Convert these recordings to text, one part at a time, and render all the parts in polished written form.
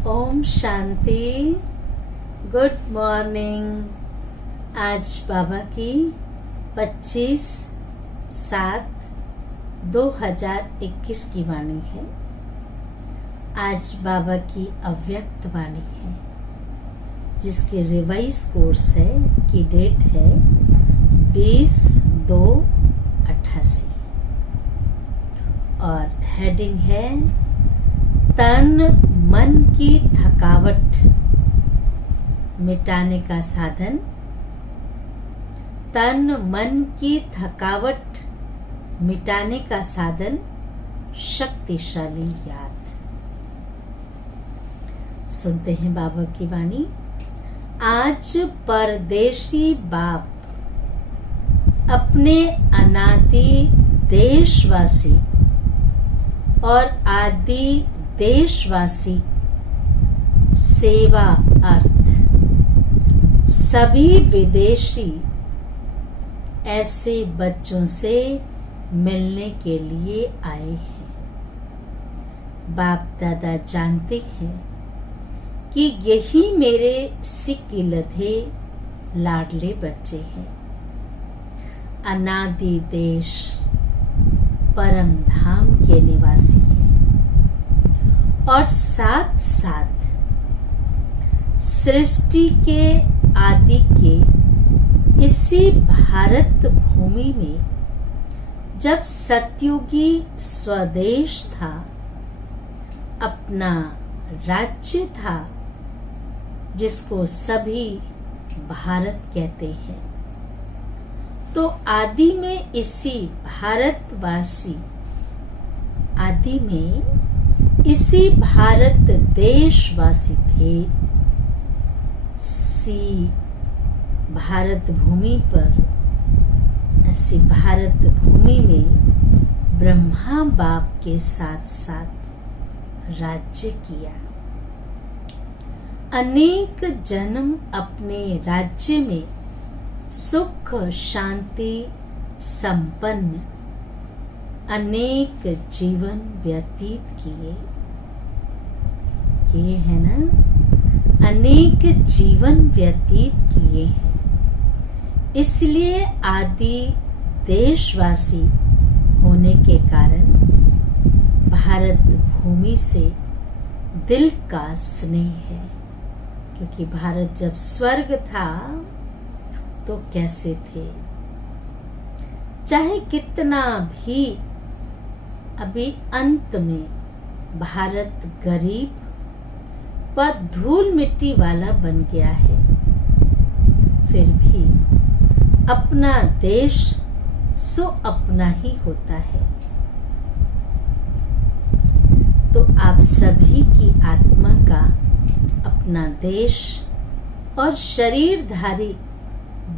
Om Shanti. Good morning. आज बाबा की 25/7/2021 की वाणी है। आज बाबा की अव्यक्त वाणी है, जिसकी रिवाइज कोर्स है की डेट है 20/2/88 और हेडिंग है तन मन की थकावट मिटाने का साधन। तन मन की थकावट मिटाने का साधन शक्तिशाली याद। सुनते हैं बाबा की वाणी। आज परदेशी बाप अपने अनादि देशवासी और आदि देशवासी सेवा अर्थ सभी विदेशी ऐसे बच्चों से मिलने के लिए आए हैं। बाप दादा जानते हैं कि यही मेरे सिक्के लधे लाडले बच्चे हैं। अनादि देश परम धाम के निवासी हैं और साथ साथ सृष्टि के आदि के इसी भारत भूमि में जब सतयुगी स्वदेश था, अपना राज्य था जिसको सभी भारत कहते हैं, तो आदि में इसी भारतवासी आदि में इसी भारत देशवासी थे। सी भारत भूमि पर ऐसी भारत भूमि में ब्रह्मा बाप के साथ साथ राज्य किया। अनेक जन्म अपने राज्य में सुख शांति संपन्न अनेक जीवन व्यतीत किए हैं ना। अनेक जीवन व्यतीत किए हैं। इसलिए आदि देशवासी होने के कारण भारत भूमि से दिल का स्नेह है। क्योंकि भारत जब स्वर्ग था तो कैसे थे, चाहे कितना भी अभी अंत में भारत गरीब पर धूल मिट्टी वाला बन गया है, फिर भी अपना देश सो अपना ही होता है। तो आप सभी की आत्मा का अपना देश और शरीरधारी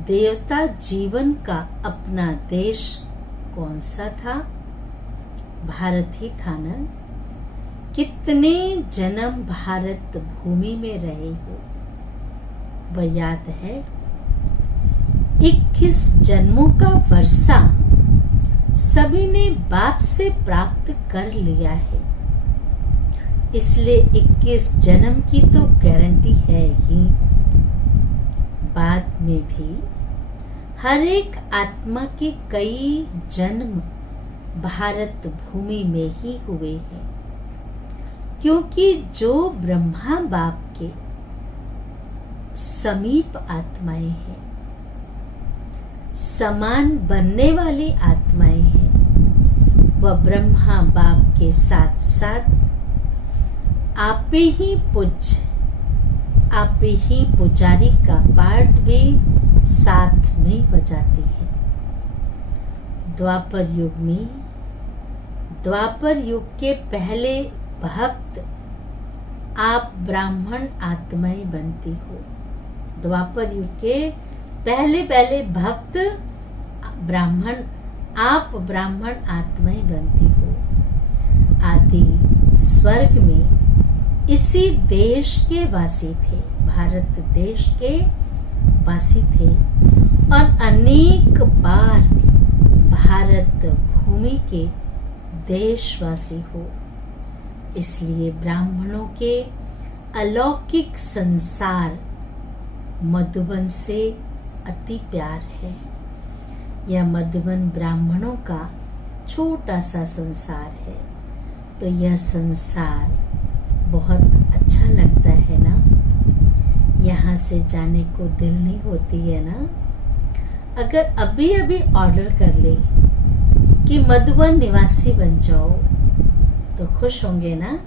देवता जीवन का अपना देश कौन सा था? भारत ही था ना। कितने जन्म भारत भूमि में रहे हो वह याद है? 21 जन्मों का वर्षा सभी ने बाप से प्राप्त कर लिया है। इसलिए 21 जन्म की तो गारंटी है ही। बाद में भी हर एक आत्मा के कई जन्म भारत भूमि में ही हुए हैं। क्योंकि जो ब्रह्मा बाप के समीप आत्माएं हैं, समान बनने वाली आत्माएं हैं, वह ब्रह्मा बाप के साथ साथ आपे ही पूज्य, आपे ही पुजारी का पाठ भी साथ में बजाती है। द्वापर युग के पहले भक्त आप ब्राह्मण आत्माएं बनती हो। द्वापर युग के पहले भक्त आप ब्राह्मण आत्माएं बनती हो। आदि स्वर्ग में इसी देश के वासी थे, भारत देश के वासी थे और अनेक बार भारत भूमि के देशवासी हो। इसलिए ब्राह्मणों के अलौकिक संसार मधुबन से अति प्यार है। यह मधुबन ब्राह्मणों का छोटा सा संसार है, तो यह संसार बहुत अच्छा लगता है ना। यहाँ से जाने को दिल नहीं होती है ना। अगर अभी अभी ऑर्डर कर ले कि मधुबन निवासी बन जाओ तो खुश होंगे ना।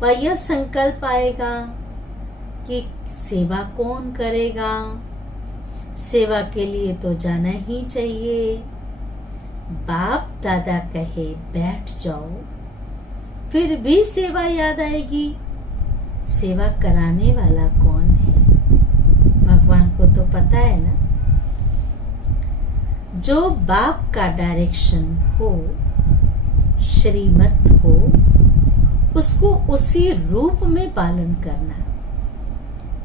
पर यह संकल्प आएगा कि सेवा कौन करेगा, सेवा के लिए तो जाना ही चाहिए। बाप दादा कहे बैठ जाओ, फिर भी सेवा याद आएगी। सेवा कराने वाला कौन है? भगवान को तो पता है ना। जो बाप का डायरेक्शन हो, श्रीमत हो, उसको उसी रूप में पालन करना,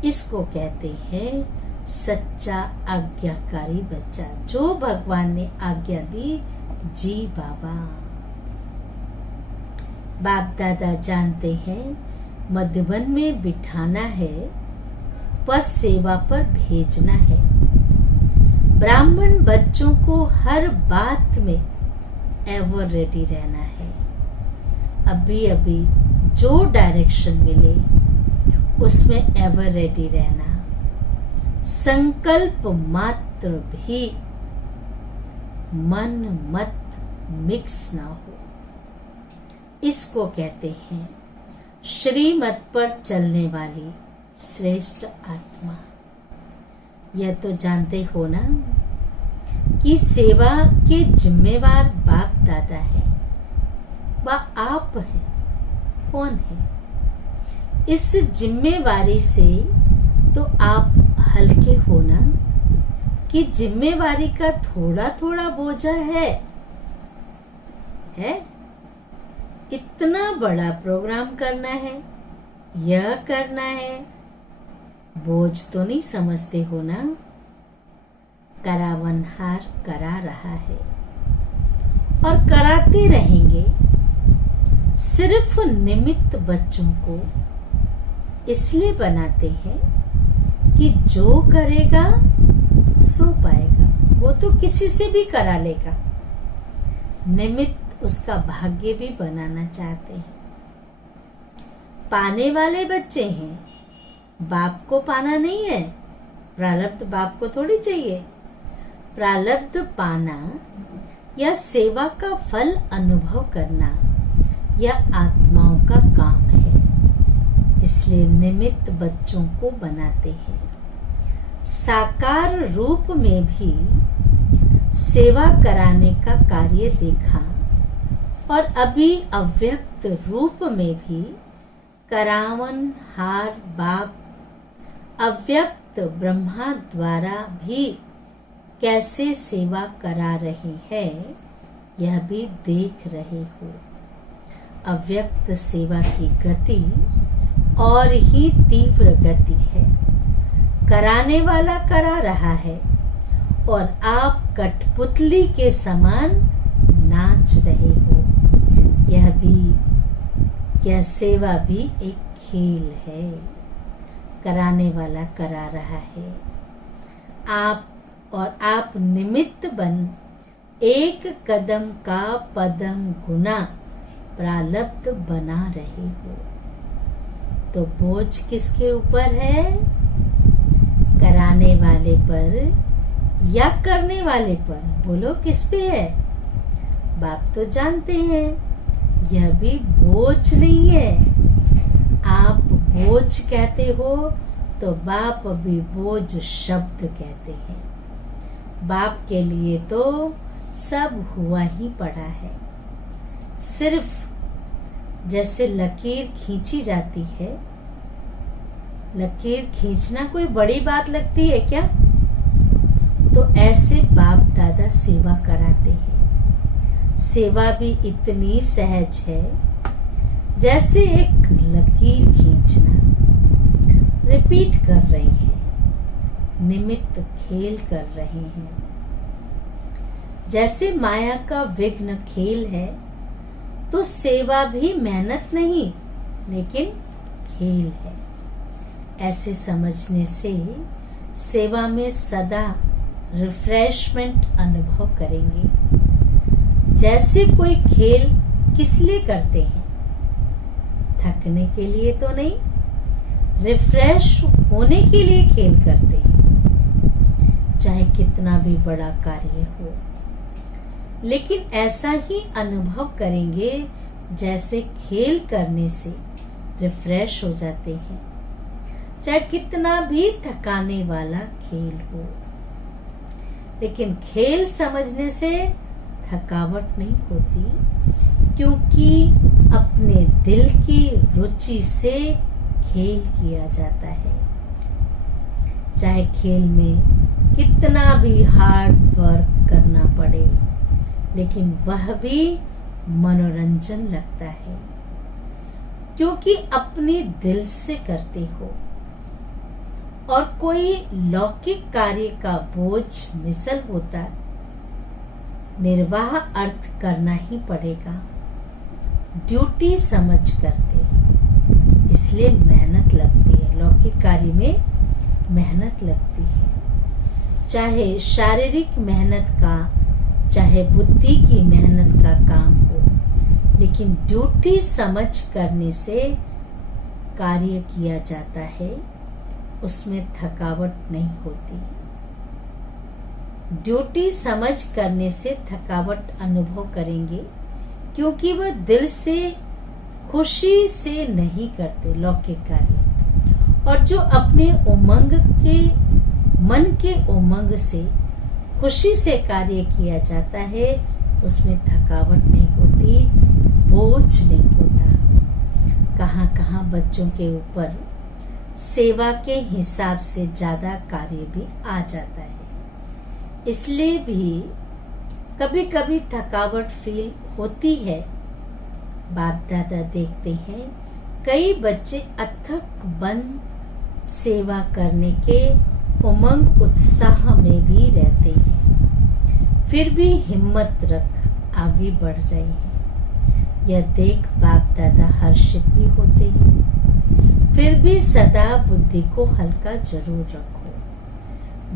इसको कहते हैं सच्चा आज्ञाकारी बच्चा। जो भगवान ने आज्ञा दी, जी बाबा। बाप दादा जानते हैं मधुबन में बिठाना है, बस सेवा पर भेजना है। ब्राह्मण बच्चों को हर बात में एवर रेडी रहना है। अभी अभी जो डायरेक्शन मिले उसमें एवर रेडी रहना। संकल्प मात्र भी मन मत मिक्स ना हो, इसको कहते हैं श्रीमत पर चलने वाली श्रेष्ठ आत्मा। यह तो जानते हो ना कि सेवा के जिम्मेवार बाप दादा है, वह आप है। कौन है? इस जिम्मेवारी से तो आप हल्के हो ना, कि जिम्मेवारी का थोड़ा थोड़ा बोझा है। इतना बड़ा प्रोग्राम करना है, यह करना है, बोझ तो नहीं समझते हो ना। करावनहार करा रहा है और कराते रहेंगे। सिर्फ निमित्त बच्चों को इसलिए बनाते हैं कि जो करेगा सो पाएगा। वो तो किसी से भी करा लेगा। निमित्त उसका भाग्य भी बनाना चाहते हैं। पाने वाले बच्चे हैं, बाप को पाना नहीं है। प्रारब्ध बाप को थोड़ी चाहिए। प्रारब्ध पाना या सेवा का फल अनुभव करना यह आत्माओं का काम है। इसलिए निमित्त बच्चों को बनाते हैं। साकार रूप में भी सेवा कराने का कार्य देखा और अभी अव्यक्त रूप में भी करावन हार बाप अव्यक्त ब्रह्मा द्वारा भी कैसे सेवा करा रही है, यह भी देख रहे हो। अव्यक्त सेवा की गति और ही तीव्र गति है। कराने वाला करा रहा है और आप कठपुतली के समान नाच रहे हो। यह सेवा भी एक खेल है। कराने वाला करा रहा है, आप निमित्त बन एक कदम का पदम गुना प्रारब्ध बना रहे हो। तो बोझ किसके ऊपर है? कराने वाले पर या करने वाले पर? बोलो किस पे है? बाप तो जानते हैं यह भी बोझ नहीं है। आप बोझ कहते हो तो बाप भी बोझ शब्द कहते हैं। बाप के लिए तो सब हुआ ही पड़ा है। सिर्फ जैसे लकीर खींची जाती है, लकीर खींचना कोई बड़ी बात लगती है क्या? तो ऐसे बाप दादा सेवा कराते हैं। सेवा भी इतनी सहज है जैसे एक लकीर खींचना। रिपीट कर रहे हैं, निमित्त खेल कर रहे हैं। जैसे माया का विघ्न खेल है, तो सेवा भी मेहनत नहीं लेकिन खेल है। ऐसे समझने से सेवा में सदा रिफ्रेशमेंट अनुभव करेंगे। जैसे कोई खेल किस लिए करते हैं? थकने के लिए तो नहीं, रिफ्रेश होने के लिए खेल करते हैं, चाहे कितना भी बड़ा कार्य हो। लेकिन ऐसा ही अनुभव करेंगे जैसे खेल करने से रिफ्रेश हो जाते हैं, चाहे कितना भी थकाने वाला खेल हो। लेकिन खेल समझने से थकावट नहीं होती, क्योंकि अपने दिल की रुचि से खेल किया जाता है। चाहे खेल में कितना भी हार्ड वर्क करना पड़े, लेकिन वह भी मनोरंजन लगता है, क्योंकि अपने दिल से करते हो और कोई लौकिक कार्य का बोझ मिसल होता, निर्वाह अर्थ करना ही पड़ेगा, ड्यूटी समझ करते, इसलिए मेहनत लगती है। लौकिक कार्य में मेहनत लगती है, चाहे शारीरिक मेहनत का, चाहे बुद्धि की मेहनत का काम हो, लेकिन ड्यूटी समझ करने से कार्य किया जाता है, उसमें थकावट नहीं होती। ड्यूटी समझ करने से थकावट अनुभव करेंगे, क्योंकि वह दिल से खुशी से नहीं करते लौकिक कार्य। और जो अपने उमंग के, मन के उमंग से, खुशी से कार्य किया जाता है, उसमें थकावट नहीं होती, बोझ नहीं होता। कहाँ कहाँ बच्चों के ऊपर सेवा के हिसाब से ज्यादा कार्य भी आ जाता है, इसलिए भी कभी कभी थकावट फील होती है। बाप दादा देखते हैं कई बच्चे अथक बन सेवा करने के उमंग उत्साह में भी रहते हैं, फिर भी हिम्मत रख आगे बढ़ रहे हैं। यह देख बाप दादा हर्षित भी होते हैं। फिर भी सदा बुद्धि को हल्का जरूर रखो।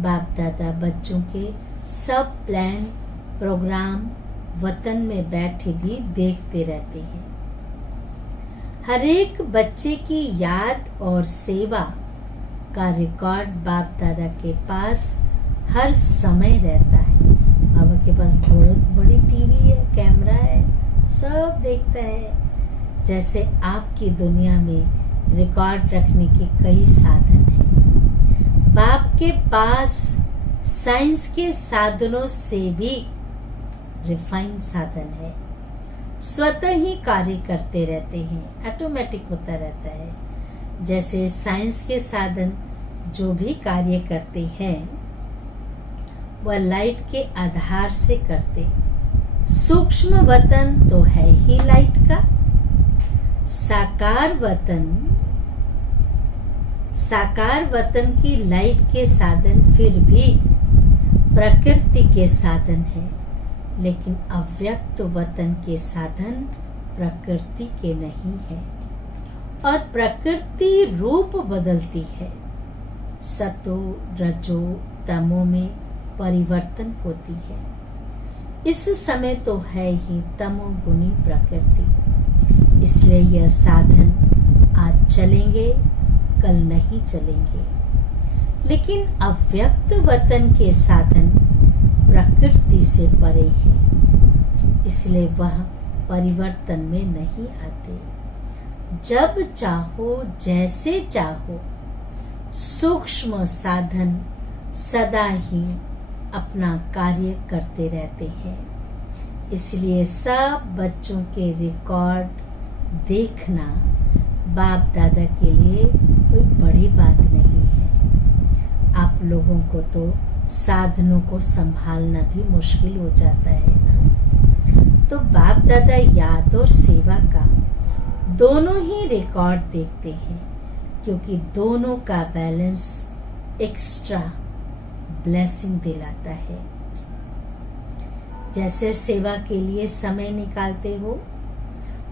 बाप दादा बच्चों के सब प्लान प्रोग्राम वतन में बैठे भी देखते रहते हैं। हर एक बच्चे की याद और सेवा का रिकॉर्ड बाप दादा के पास हर समय रहता है। बाबा के पास बहुत बड़ी टीवी है, कैमरा है, सब देखता है। जैसे आपकी दुनिया में रिकॉर्ड रखने के कई साधन हैं, बाप के पास साइंस के साधनों से भी रिफाइन साधन है। स्वतः ही कार्य करते रहते हैं, ऑटोमेटिक होता रहता है। जैसे साइंस के साधन जो भी कार्य करते हैं वह लाइट के आधार से करते। सूक्ष्म वतन तो है ही लाइट का, साकार वतन की लाइट के साधन फिर भी प्रकृति के साधन है, लेकिन अव्यक्त वतन के साधन प्रकृति के नहीं है। और प्रकृति रूप बदलती है, सतो रजो तमो में परिवर्तन होती है। इस समय तो है ही तमोगुणी प्रकृति, इसलिए यह साधन आज चलेंगे, कल नहीं चलेंगे। लेकिन अव्यक्त वतन के साधन प्रकृति से परे हैं, इसलिए वह परिवर्तन में नहीं आते। जब चाहो जैसे चाहो, सूक्ष्म साधन सदा ही अपना कार्य करते रहते हैं। इसलिए सब बच्चों के रिकॉर्ड देखना बाप दादा के लिए कोई बड़ी बात नहीं है। आप लोगों को तो साधनों को संभालना भी मुश्किल हो जाता है ना। तो बाप दादा याद और सेवा का दोनों ही रिकॉर्ड देखते हैं, क्योंकि दोनों का बैलेंस एक्स्ट्रा ब्लेसिंग दिलाता है। जैसे सेवा के लिए समय निकालते हो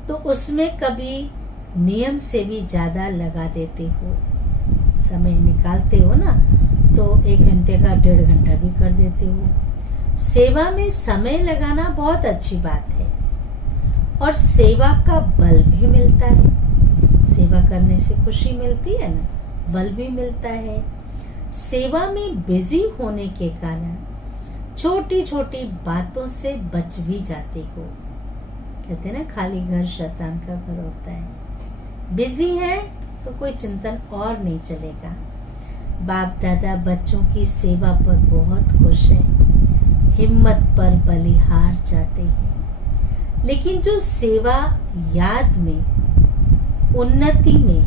तो उसमें कभी नियम से भी ज़्यादा लगा देते हो, समय निकालते हो ना, तो 1 घंटे का 1.5 घंटा भी कर देते हो। सेवा में समय लगाना बहुत अच्छी बात है और सेवा का बल भी मिलता है। सेवा करने से खुशी मिलती है ना, बल भी मिलता है। सेवा में बिजी होने के कारण छोटी छोटी बातों से बच भी जाते हो। कहते हैं ना, खाली घर शैतान का घर होता है। बिजी है तो कोई चिंतन और नहीं चलेगा। बाप दादा बच्चों की सेवा पर बहुत खुश है, हिम्मत पर बलिहार जाते हैं। लेकिन जो सेवा याद में, उन्नति में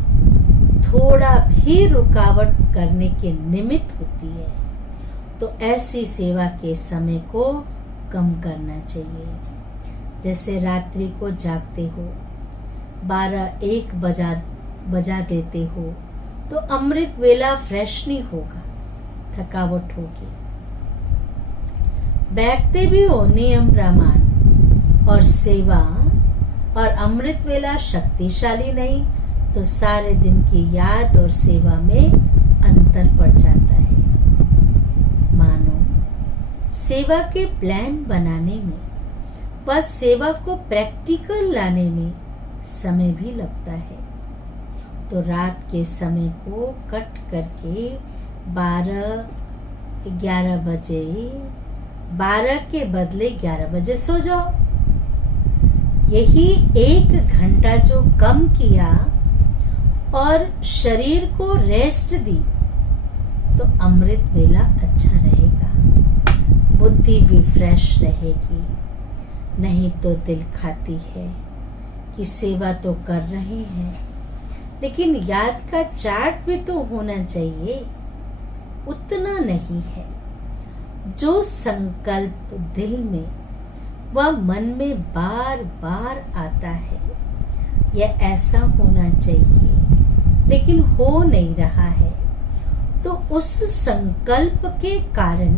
थोड़ा भी रुकावट करने के निमित्त होती है, तो ऐसी सेवा के समय को कम करना चाहिए। जैसे रात्रि को जागते हो, 12-1 बजा देते हो, तो अमृत वेला फ्रेश नहीं होगा, थकावट होगी। बैठते भी हो नियम प्रमाण और सेवा और अमृत वेला शक्तिशाली नहीं, तो सारे दिन की याद और सेवा में अंतर पड़ जाता है। मानो सेवा के प्लान बनाने में, बस सेवा को प्रैक्टिकल लाने में समय भी लगता है, तो रात के समय को कट करके 12-11 बजे, 12 के बदले 11 बजे सो जाओ। यही 1 घंटा जो कम किया और शरीर को रेस्ट दी, तो अमृत वेला अच्छा रहेगा, बुद्धि भी फ्रेश रहेगी। नहीं तो दिल खाती है कि सेवा तो कर रहे हैं, लेकिन याद का चार्ट भी तो होना चाहिए। उतना नहीं है। जो संकल्प दिल में व मन में बार बार आता है, यह ऐसा होना चाहिए, लेकिन हो नहीं रहा है, तो उस संकल्प के कारण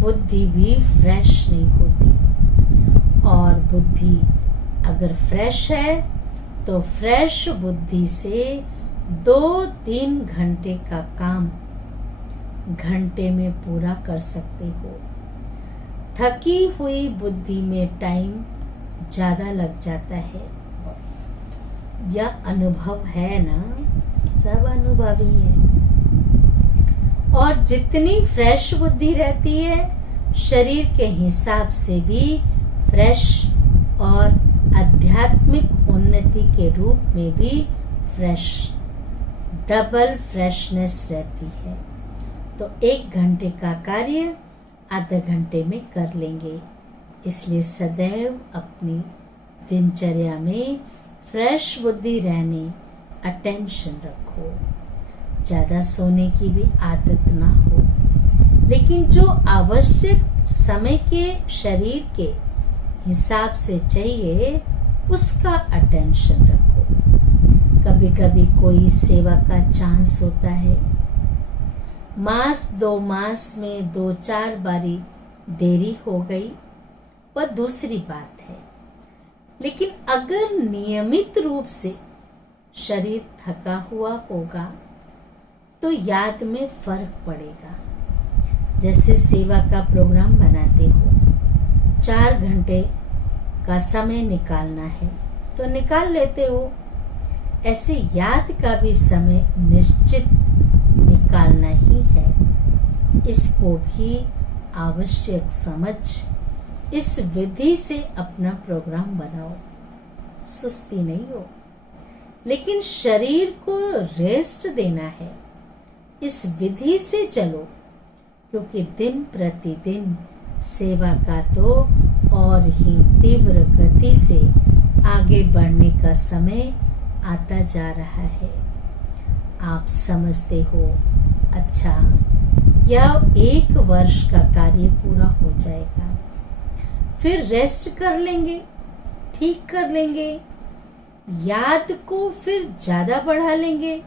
बुद्धि भी फ्रेश नहीं होती। और बुद्धि अगर फ्रेश है, तो फ्रेश बुद्धि से 2-3 घंटे का काम घंटे में पूरा कर सकते हो। थकी हुई बुद्धि में टाइम ज्यादा लग जाता है। यह अनुभव है ना, सब अनुभवी है। और जितनी फ्रेश बुद्धि रहती है, शरीर के हिसाब से भी फ्रेश और आध्यात्मिक उन्नति के रूप में भी फ्रेश, डबल फ्रेशनेस रहती है। तो 1 घंटे का कार्य आधे घंटे में कर लेंगे। इसलिए सदैव अपनी दिनचर्या में फ्रेश बुद्धि रहने अटेंशन रखो। ज्यादा सोने की भी आदत ना हो, लेकिन जो आवश्यक समय के शरीर के हिसाब से चाहिए, उसका अटेंशन रखो। कभी कभी कोई सेवा का चांस होता है, मास 2 मास में 2-4 बारी देरी हो गई, वह दूसरी बात है। लेकिन अगर नियमित रूप से शरीर थका हुआ होगा, तो याद में फर्क पड़ेगा। जैसे सेवा का प्रोग्राम बनाते हो, 4 घंटे का समय निकालना है, तो निकाल लेते हो। ऐसे याद का भी समय निश्चित निकालना ही है। इसको भी आवश्यक समझ इस विधि से अपना प्रोग्राम बनाओ। सुस्ती नहीं हो, लेकिन शरीर को रेस्ट देना है। इस विधि से चलो, क्योंकि दिन प्रतिदिन सेवा का तो और ही तीव्र गति से आगे बढ़ने का समय आता जा रहा है। आप समझते हो, अच्छा, यह 1 वर्ष का कार्य पूरा हो जाएगा, फिर रेस्ट कर लेंगे, ठीक कर लेंगे, याद को फिर ज्यादा बढ़ा लेंगे।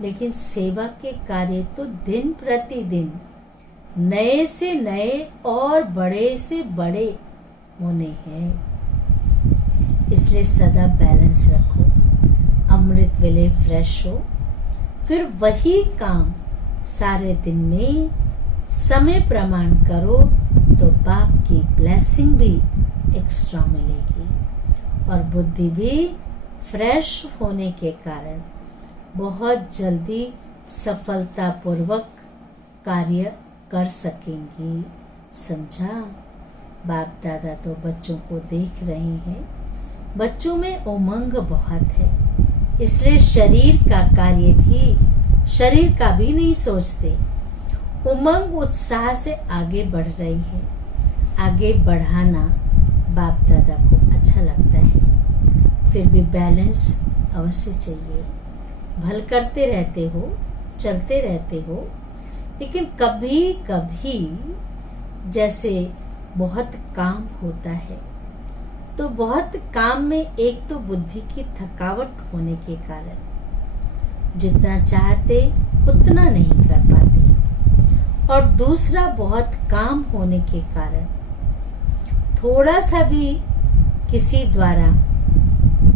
लेकिन सेवा के कार्य तो दिन प्रतिदिन नए से नए और बड़े से बड़े होने हैं। इसलिए सदा बैलेंस रखो। अमृत वेले फ्रेश हो, फिर वही काम सारे दिन में समय प्रमाण करो तो बाप की ब्लेसिंग भी एक्स्ट्रा मिलेगी और बुद्धि भी फ्रेश होने के कारण बहुत जल्दी सफलतापूर्वक कार्य कर सकेंगी। समझा? बाप दादा तो बच्चों को देख रहे हैं, बच्चों में उमंग बहुत है, इसलिए शरीर का भी नहीं सोचते। उमंग उत्साह से आगे बढ़ रही है। आगे बढ़ाना बाप दादा को अच्छा लगता है, फिर भी बैलेंस अवश्य चाहिए। भल करते रहते हो, चलते रहते हो, लेकिन कभी कभी जैसे बहुत काम होता है तो बहुत काम में एक तो बुद्धि की थकावट होने के कारण जितना चाहते उतना नहीं कर पाते, और दूसरा बहुत काम होने के कारण थोड़ा सा भी किसी द्वारा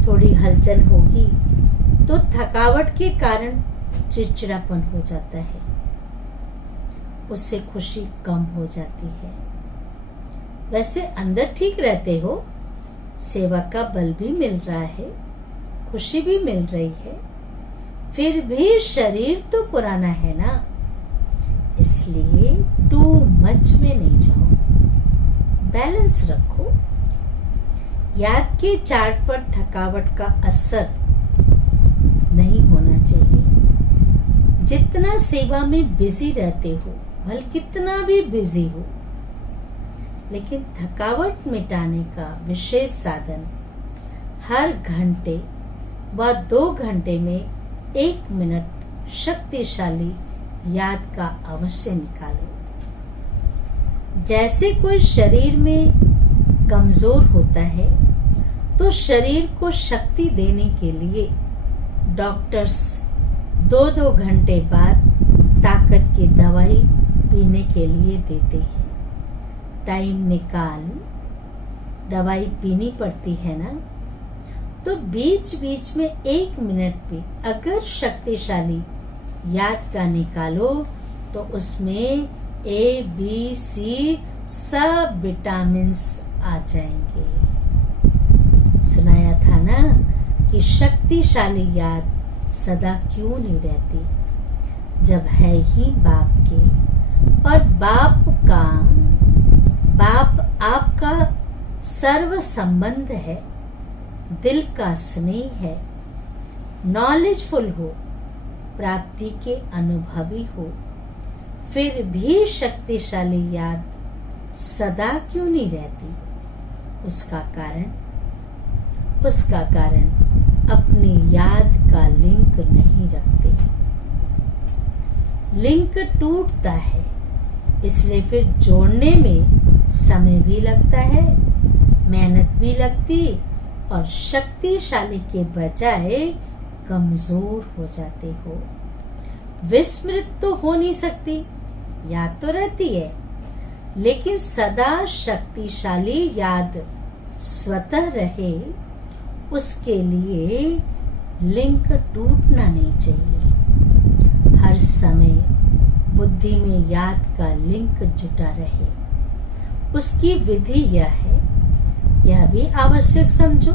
थोड़ी हलचल होगी तो थकावट के कारण चिड़चिड़ापन हो जाता है, उससे खुशी कम हो जाती है। वैसे अंदर ठीक रहते हो, सेवा का बल भी मिल रहा है, खुशी भी मिल रही है, फिर भी शरीर तो पुराना है ना, इसलिए टू मच में नहीं जाओ, बैलेंस रखो। याद के चार्ट पर थकावट का असर नहीं होना चाहिए। जितना सेवा में बिजी रहते हो, भले कितना भी बिजी हो, लेकिन थकावट मिटाने का विशेष साधन हर घंटे व 2 घंटे में 1 मिनट शक्तिशाली याद का अवश्य निकालो। जैसे कोई शरीर में कमजोर होता है तो शरीर को शक्ति देने के लिए डॉक्टर्स 2-2 घंटे बाद ताकत की दवाई पीने के लिए देते हैं। टाइम निकाल दवाई पीनी पड़ती है ना, तो बीच बीच में 1 मिनट भी अगर शक्तिशाली याद का निकालो तो उसमें ABC सब विटामिन्स आ जाएंगे। सुनाया था ना कि शक्तिशाली याद सदा क्यों नहीं रहती, जब है ही बाप की, और बाप आपका सर्व संबंध है, दिल का स्नेह है, नॉलेजफुल हो, प्राप्ति के अनुभवी हो, फिर भी शक्तिशाली याद सदा क्यों नहीं रहती? उसका कारण अपनी याद का लिंक नहीं रखते। लिंक टूटता है, इसलिए फिर जोड़ने में समय भी लगता है, मेहनत भी लगती, और शक्तिशाली के बजाय कमजोर हो जाते हो। विस्मृत तो हो नहीं सकती, याद तो रहती है, लेकिन सदा शक्तिशाली याद स्वतः रहे, उसके लिए लिंक टूटना नहीं चाहिए। हर समय बुद्धि में याद का लिंक जुटा रहे, उसकी विधि यह है, यह भी आवश्यक समझो।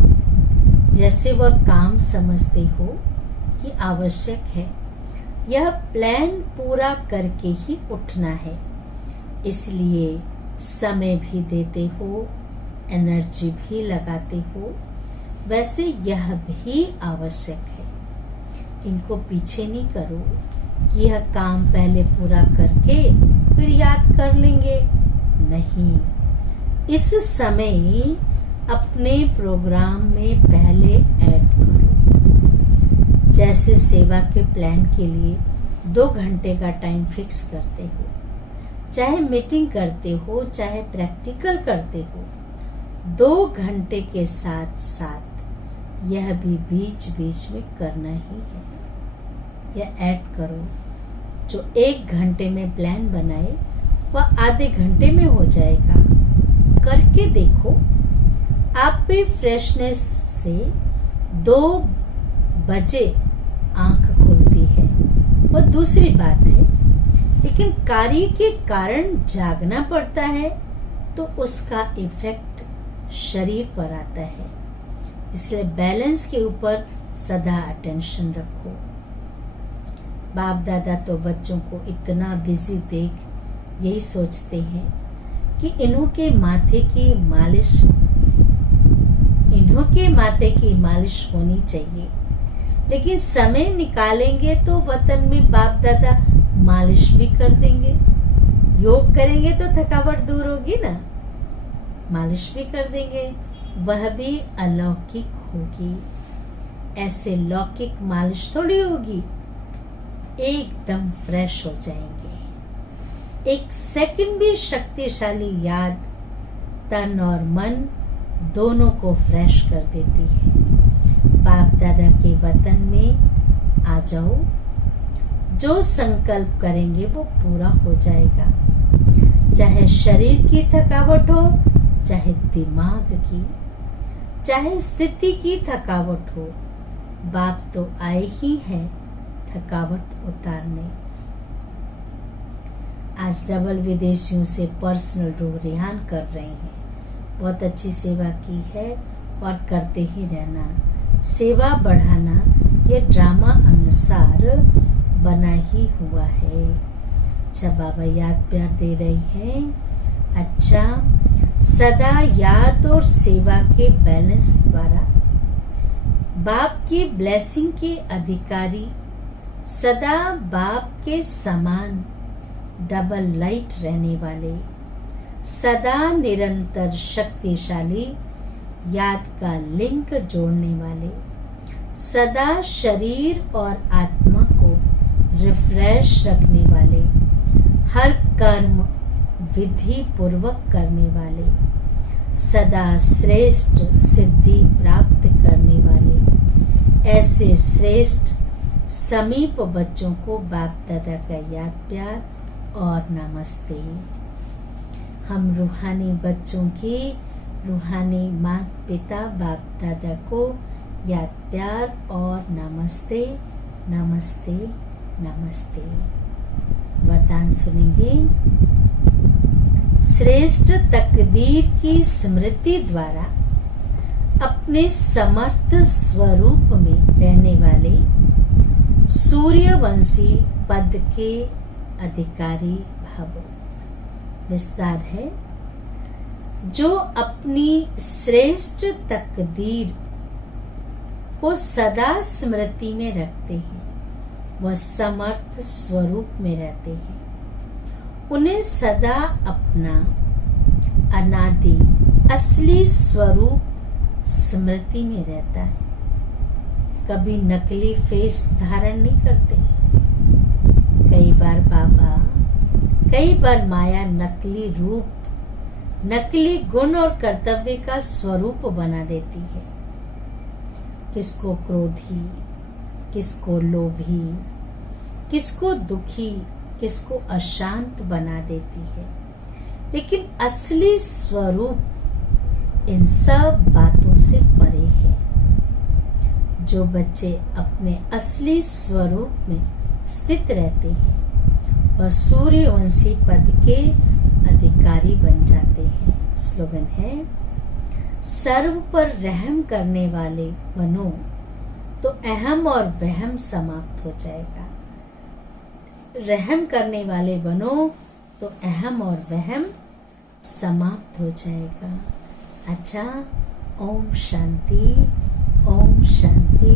जैसे वह काम समझते हो कि आवश्यक है, यह प्लान पूरा करके ही उठना है, इसलिए समय भी देते हो, एनर्जी भी लगाते हो। वैसे यह भी आवश्यक है, इनको पीछे नहीं करो कि यह काम पहले पूरा करके फिर याद कर लेंगे, नहीं। इस समय अपने प्रोग्राम में पहले ऐड करो। जैसे सेवा के प्लान के लिए 2 घंटे का टाइम फिक्स करते हो, चाहे मीटिंग करते हो, चाहे प्रैक्टिकल करते हो, 2 घंटे के साथ साथ यह भी बीच बीच में करना ही है। यह ऐड करो, जो 1 घंटे में प्लान बनाए वह आधे घंटे में हो जाएगा। करके देखो, आप भी फ्रेशनेस से 2 बजे आंख खुलती है वो दूसरी बात है, लेकिन कार्य के कारण जागना पड़ता है तो उसका इफेक्ट शरीर पर आता है। इसलिए बैलेंस के ऊपर सदा अटेंशन रखो। बाप दादा तो बच्चों को इतना बिजी देख यही सोचते हैं कि इन्हों के माथे की मालिश होनी चाहिए, लेकिन समय निकालेंगे तो वतन में बाप दादा मालिश भी कर देंगे। योग करेंगे तो थकावट दूर होगी ना, मालिश भी कर देंगे, वह भी अलौकिक होगी। ऐसे लौकिक मालिश थोड़ी होगी, एकदम फ्रेश हो जाएंगे। एक सेकंड भी शक्तिशाली याद तन और मन दोनों को फ्रेश कर देती है। बाप दादा के वतन में आ जाओ, जो संकल्प करेंगे वो पूरा हो जाएगा। चाहे शरीर की थकावट हो, चाहे दिमाग की, चाहे स्थिति की थकावट हो, बाप तो आए ही हैं थकावट उतारने। आज डबल विदेशियों से पर्सनल रूह रिहान कर रहे हैं। बहुत अच्छी सेवा की है और करते ही रहना। सेवा बढ़ाना ये ड्रामा अनुसार बना ही हुआ है। अच्छा, बाबा याद प्यार दे रही हैं। अच्छा, सदा याद और सेवा के बैलेंस द्वारा बाप की ब्लेसिंग के अधिकारी, सदा बाप के समान डबल लाइट रहने वाले, सदा निरंतर शक्तिशाली याद का लिंक जोड़ने वाले, सदा शरीर और आत्मा को रिफ्रेश रखने वाले, हर कर्म विधि पूर्वक करने वाले, सदा श्रेष्ठ सिद्धि प्राप्त करने वाले, ऐसे श्रेष्ठ समीप बच्चों को बाप दादा का याद प्यार और नमस्ते। हम रूहानी बच्चों की रूहानी माता पिता बाप दादा को याद प्यार और नमस्ते नमस्ते नमस्ते। वरदान सुनेंगे। श्रेष्ठ तकदीर की स्मृति द्वारा अपने समर्थ स्वरूप में रहने वाले सूर्यवंशी पद के अधिकारी भव। विस्तार है। जो अपनी श्रेष्ठ तकदीर को सदा स्मृति में रखते हैं, वह समर्थ स्वरूप में रहते हैं। उन्हें सदा अपना अनादि असली स्वरूप स्मृति में रहता है। कभी नकली फेस धारण नहीं करते। कई बार बाबा, कई बार माया नकली रूप, नकली गुण और कर्तव्य का स्वरूप बना देती है। किसको क्रोधी, किसको लोभी, किसको दुखी, किसको अशांत बना देती है। लेकिन असली स्वरूप इन सब बातों से परे है। जो बच्चे अपने असली स्वरूप में स्थित रहते हैं, वह सूर्यवंशी पद के अधिकारी बन जाते हैं। स्लोगन है, सर्व पर रहम करने वाले बनो तो अहम और वहम समाप्त हो जाएगा। रहम करने वाले बनो तो अहम और वहम समाप्त हो जाएगा। अच्छा, ओम शांति, ओम शांति,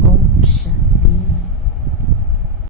ओम शांति।